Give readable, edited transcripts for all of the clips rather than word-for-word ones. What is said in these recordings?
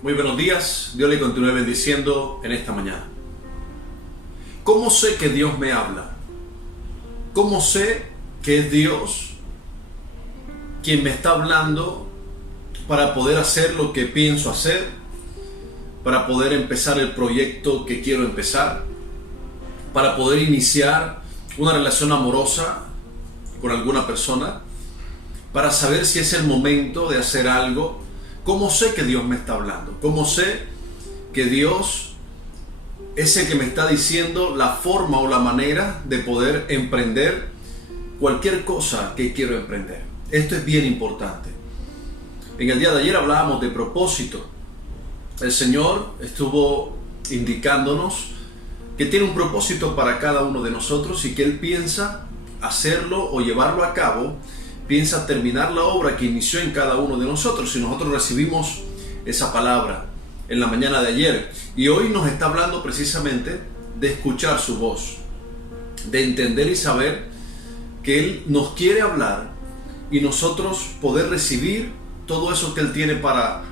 Muy buenos días, Dios le continúe bendiciendo en esta mañana. ¿Cómo sé que Dios me habla? ¿Cómo sé que es Dios quien me está hablando para poder hacer lo que pienso hacer, para poder empezar el proyecto que quiero empezar, para poder iniciar una relación amorosa con alguna persona, para saber si es el momento de hacer algo? ¿Cómo sé que Dios me está hablando? ¿Cómo sé que Dios es el que me está diciendo la forma o la manera de poder emprender cualquier cosa que quiero emprender? Esto es bien importante. En el día de ayer hablábamos de propósito. El Señor estuvo indicándonos que tiene un propósito para cada uno de nosotros y que Él piensa hacerlo o llevarlo a cabo, piensa terminar la obra que inició en cada uno de nosotros. Y nosotros recibimos esa palabra en la mañana de ayer. Y hoy nos está hablando precisamente de escuchar su voz, de entender y saber que Él nos quiere hablar y nosotros poder recibir todo eso que Él tiene para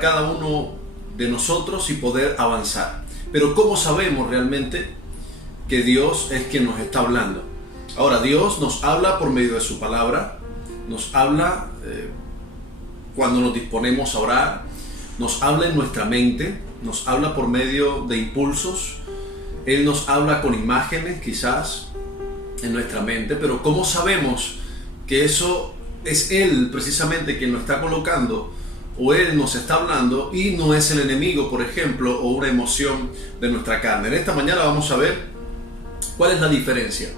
cada uno de nosotros y poder avanzar. Pero ¿cómo sabemos realmente que Dios es quien nos está hablando? Ahora, Dios nos habla por medio de su palabra, nos habla cuando nos disponemos a orar, nos habla en nuestra mente, nos habla por medio de impulsos, Él nos habla con imágenes quizás en nuestra mente, pero ¿cómo sabemos que eso es Él precisamente quien nos está colocando o Él nos está hablando y no es el enemigo, por ejemplo, o una emoción de nuestra carne? En esta mañana vamos a ver cuál es la diferencia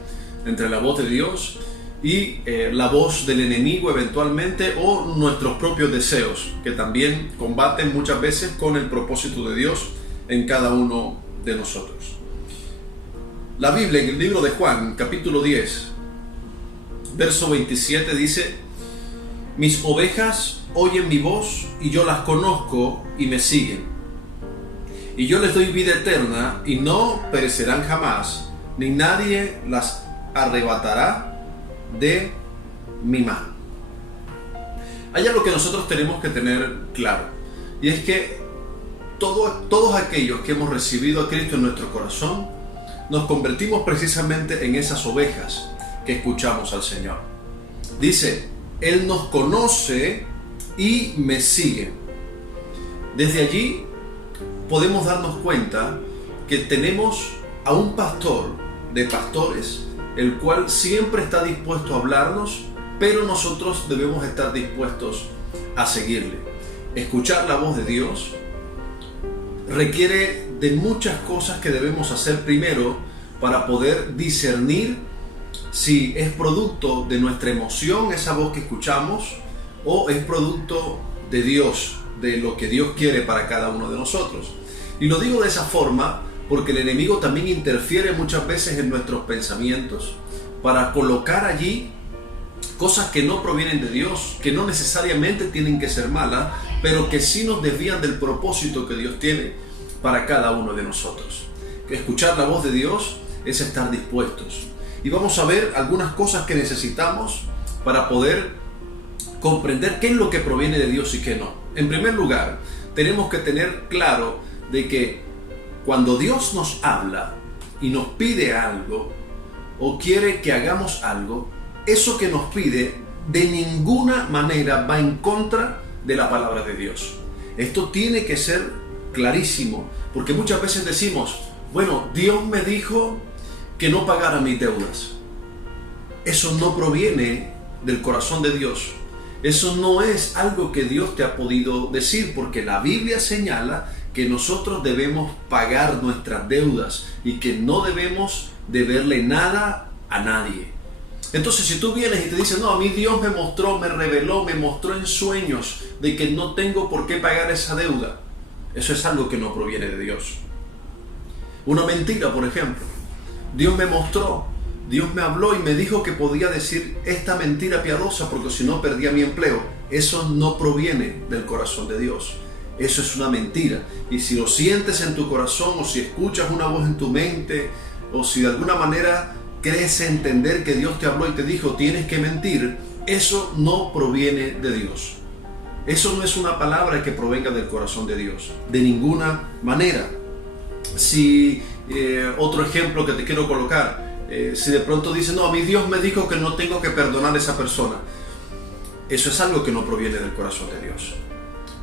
entre la voz de Dios y la voz del enemigo eventualmente, o nuestros propios deseos, que también combaten muchas veces con el propósito de Dios en cada uno de nosotros. La Biblia en el libro de Juan, capítulo 10, verso 27 dice: mis ovejas oyen mi voz y yo las conozco y me siguen. Y yo les doy vida eterna y no perecerán jamás, ni nadie las arrebatará de mi mano. Hay algo que nosotros tenemos que tener claro, y es que todos aquellos que hemos recibido a Cristo en nuestro corazón, nos convertimos precisamente en esas ovejas que escuchamos al Señor. Dice: Él nos conoce y me sigue. Desde allí podemos darnos cuenta que tenemos a un pastor de pastores, el cual siempre está dispuesto a hablarnos, pero nosotros debemos estar dispuestos a seguirle. Escuchar la voz de Dios requiere de muchas cosas que debemos hacer primero para poder discernir si es producto de nuestra emoción esa voz que escuchamos o es producto de Dios, de lo que Dios quiere para cada uno de nosotros. Y lo digo de esa forma porque el enemigo también interfiere muchas veces en nuestros pensamientos para colocar allí cosas que no provienen de Dios, que no necesariamente tienen que ser malas, pero que sí nos desvían del propósito que Dios tiene para cada uno de nosotros. Escuchar la voz de Dios es estar dispuestos. Y vamos a ver algunas cosas que necesitamos para poder comprender qué es lo que proviene de Dios y qué no. En primer lugar, tenemos que tener claro de que cuando Dios nos habla y nos pide algo o quiere que hagamos algo, eso que nos pide de ninguna manera va en contra de la palabra de Dios. Esto tiene que ser clarísimo, porque muchas veces decimos: bueno, Dios me dijo que no pagara mis deudas. Eso no proviene del corazón de Dios. Eso no es algo que Dios te ha podido decir, porque la Biblia señala que nosotros debemos pagar nuestras deudas y que no debemos deberle nada a nadie. Entonces, si tú vienes y te dices: no, a mí Dios me mostró, me reveló, me mostró en sueños de que no tengo por qué pagar esa deuda, eso es algo que no proviene de Dios. Una mentira, por ejemplo. Dios me mostró, Dios me habló y me dijo que podía decir esta mentira piadosa porque si no perdía mi empleo. Eso no proviene del corazón de Dios. Eso es una mentira. Y si lo sientes en tu corazón, o si escuchas una voz en tu mente, o si de alguna manera crees entender que Dios te habló y te dijo tienes que mentir, eso no proviene de Dios. Eso no es una palabra que provenga del corazón de Dios, de ninguna manera. Si otro ejemplo que te quiero colocar, si de pronto dices, no, a mí Dios me dijo que no tengo que perdonar a esa persona, eso es algo que no proviene del corazón de Dios.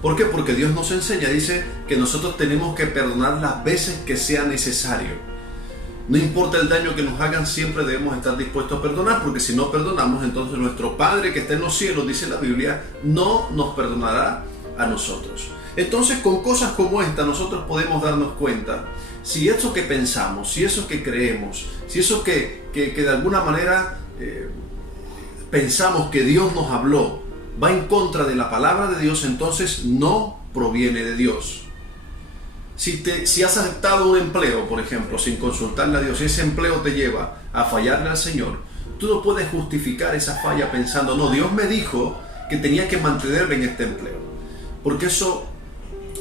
¿Por qué? Porque Dios nos enseña, dice que nosotros tenemos que perdonar las veces que sea necesario. No importa el daño que nos hagan, siempre debemos estar dispuestos a perdonar, porque si no perdonamos, entonces nuestro Padre que está en los cielos, dice la Biblia, no nos perdonará a nosotros. Entonces, con cosas como esta, nosotros podemos darnos cuenta si eso que pensamos, si eso que creemos, si eso que de alguna manera pensamos que Dios nos habló, va en contra de la palabra de Dios, entonces no proviene de Dios. Si has aceptado un empleo, por ejemplo, sin consultarle a Dios, y ese empleo te lleva a fallarle al Señor, tú no puedes justificar esa falla pensando, no, Dios me dijo que tenía que mantenerme en este empleo, porque eso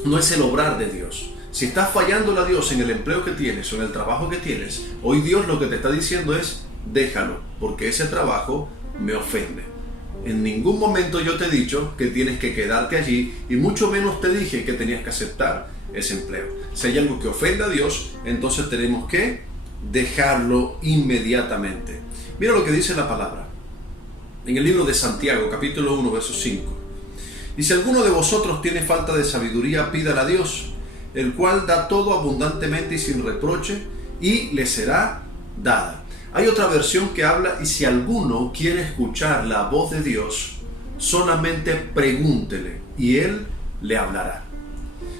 no es el obrar de Dios. Si estás fallándole a Dios en el empleo que tienes o en el trabajo que tienes, hoy Dios lo que te está diciendo es, déjalo, porque ese trabajo me ofende. En ningún momento yo te he dicho que tienes que quedarte allí, y mucho menos te dije que tenías que aceptar ese empleo. Si hay algo que ofenda a Dios, entonces tenemos que dejarlo inmediatamente. Mira lo que dice la palabra en el libro de Santiago, capítulo 1, verso 5. Y si alguno de vosotros tiene falta de sabiduría, pídala a Dios, el cual da todo abundantemente y sin reproche, y le será dada. Hay otra versión que habla, y si alguno quiere escuchar la voz de Dios, solamente pregúntele, y Él le hablará.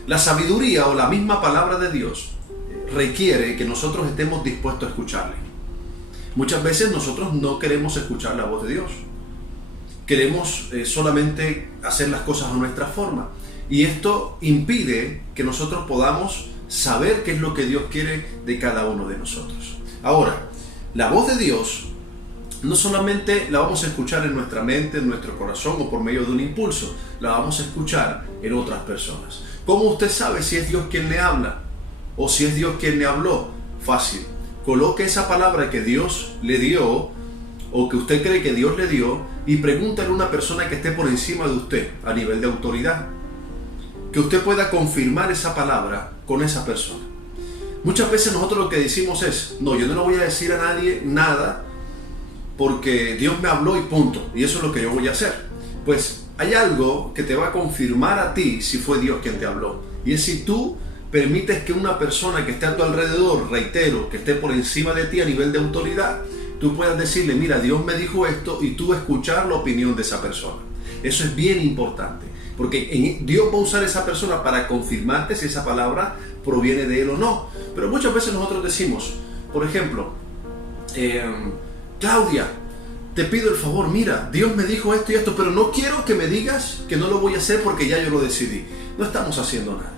La sabiduría o la misma palabra de Dios requiere que nosotros estemos dispuestos a escucharle. Muchas veces nosotros no queremos escuchar la voz de Dios. Queremos solamente hacer las cosas a nuestra forma. Y esto impide que nosotros podamos saber qué es lo que Dios quiere de cada uno de nosotros. Ahora, la voz de Dios no solamente la vamos a escuchar en nuestra mente, en nuestro corazón o por medio de un impulso, la vamos a escuchar en otras personas. ¿Cómo usted sabe si es Dios quien le habla o si es Dios quien le habló? Fácil. Coloque esa palabra que Dios le dio o que usted cree que Dios le dio y pregúntale a una persona que esté por encima de usted a nivel de autoridad, que usted pueda confirmar esa palabra con esa persona. Muchas veces nosotros lo que decimos es, no, yo no le voy a decir a nadie nada porque Dios me habló y punto, y eso es lo que yo voy a hacer. Pues hay algo que te va a confirmar a ti si fue Dios quien te habló, y es si tú permites que una persona que esté a tu alrededor, reitero, que esté por encima de ti a nivel de autoridad, tú puedas decirle, mira, Dios me dijo esto, y tú escuchar la opinión de esa persona. Eso es bien importante, porque Dios va a usar a esa persona para confirmarte si esa palabra proviene de Él o no. Pero muchas veces nosotros decimos, por ejemplo, Claudia, te pido el favor, mira, Dios me dijo esto y esto, pero no quiero que me digas que no lo voy a hacer porque ya yo lo decidí. No estamos haciendo nada.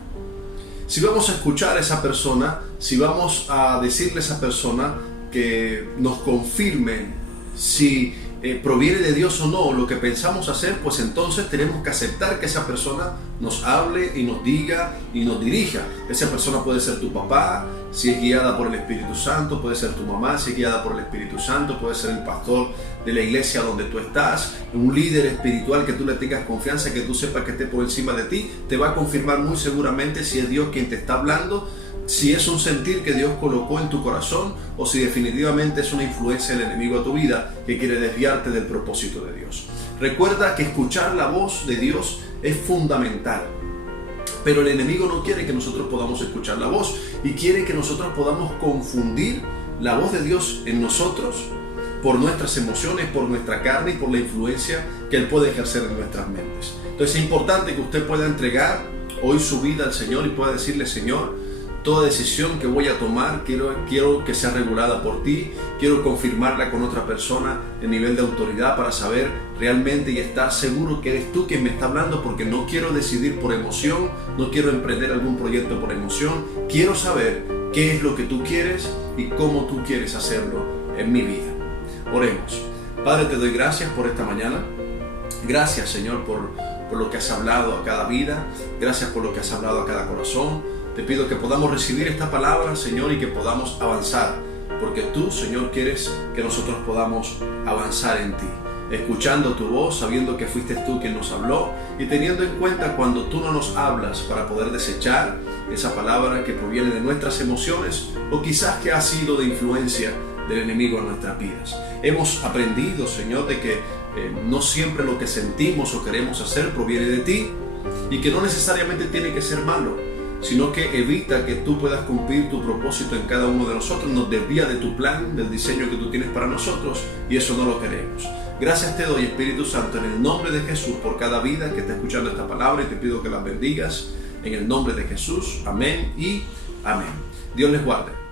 Si vamos a escuchar a esa persona, si vamos a decirle a esa persona que nos confirme si proviene de Dios o no lo que pensamos hacer, pues entonces tenemos que aceptar que esa persona nos hable y nos diga y nos dirija. Esa persona puede ser tu papá, si es guiada por el Espíritu Santo, puede ser tu mamá, si es guiada por el Espíritu Santo, puede ser el pastor de la iglesia donde tú estás, un líder espiritual que tú le tengas confianza, que tú sepas que esté por encima de ti, te va a confirmar muy seguramente si es Dios quien te está hablando, si es un sentir que Dios colocó en tu corazón o si definitivamente es una influencia del enemigo a tu vida que quiere desviarte del propósito de Dios. Recuerda que escuchar la voz de Dios es fundamental, pero el enemigo no quiere que nosotros podamos escuchar la voz y quiere que nosotros podamos confundir la voz de Dios en nosotros por nuestras emociones, por nuestra carne y por la influencia que Él puede ejercer en nuestras mentes. Entonces es importante que usted pueda entregar hoy su vida al Señor y pueda decirle, Señor, toda decisión que voy a tomar, quiero que sea regulada por ti, quiero confirmarla con otra persona en nivel de autoridad para saber realmente y estar seguro que eres tú quien me está hablando, porque no quiero decidir por emoción, no quiero emprender algún proyecto por emoción, quiero saber qué es lo que tú quieres y cómo tú quieres hacerlo en mi vida. Oremos. Padre, te doy gracias por esta mañana. Gracias, Señor, por lo que has hablado a cada vida. Gracias por lo que has hablado a cada corazón. Te pido que podamos recibir esta palabra, Señor, y que podamos avanzar, porque tú, Señor, quieres que nosotros podamos avanzar en ti. escuchando tu voz, sabiendo que fuiste tú quien nos habló y teniendo en cuenta cuando tú no nos hablas para poder desechar esa palabra que proviene de nuestras emociones o quizás que ha sido de influencia del enemigo en nuestras vidas. Hemos aprendido, Señor, de que no siempre lo que sentimos o queremos hacer proviene de ti y que no necesariamente tiene que ser malo, sino que evita que tú puedas cumplir tu propósito en cada uno de nosotros, nos desvía de tu plan, del diseño que tú tienes para nosotros, y eso no lo queremos. Gracias te doy, Espíritu Santo, en el nombre de Jesús, por cada vida que está escuchando esta palabra, y te pido que las bendigas en el nombre de Jesús. Amén y amén. Dios les guarde.